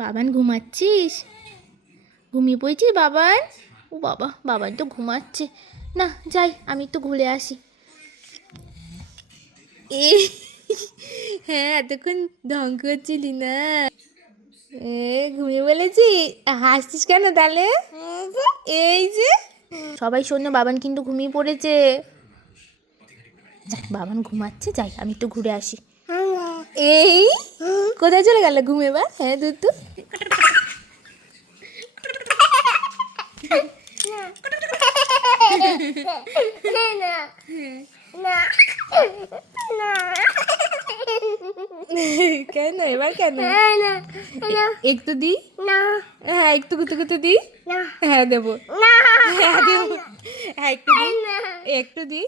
বাবান ঘুমাচ্ছিস? ঘুমিয়ে পড়েছিস বাবান? ও বাবা, বাবান তো ঘুমাচ্ছে। না যাই, আমি একটু ঘুরে আসি। এ হ্যাঁ, এতক্ষণ ঢং করছিলি না? ঘুমিয়ে বলেছি, হাসছিস কেন তাহলে? এই যে সবাই শোনো, বাবান কিন্তু ঘুমিয়ে পড়েছে। যাই, বাবান ঘুমাচ্ছে, যাই আমি একটু ঘুরে আসি। এই কোথায় চলে গেল ঘুমে বা? হ্যাঁ দুধ কেন এবার কেন? একটু দি, হ্যাঁ একটু কুতু কুতু দি, হ্যাঁ দেবো, হ্যাঁ দেবো, হ্যাঁ একটু দি, একটু দি।